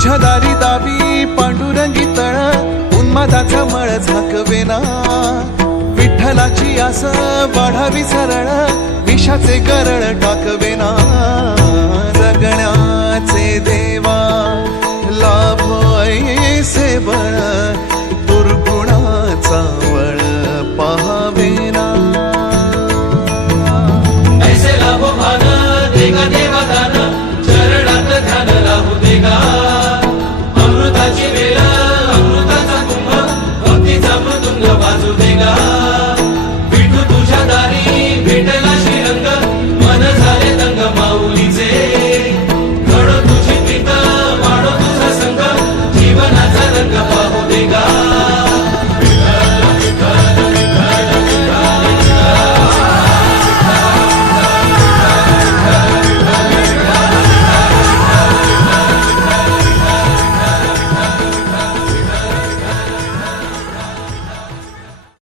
तुझ्या दारी दावी पांडुरंगी तळ उन्मादाचा मळ झाकवेना विठ्ठलाची आस वाढावी सरळ विषाचे गरळ टाकवेना जगण्याचे दे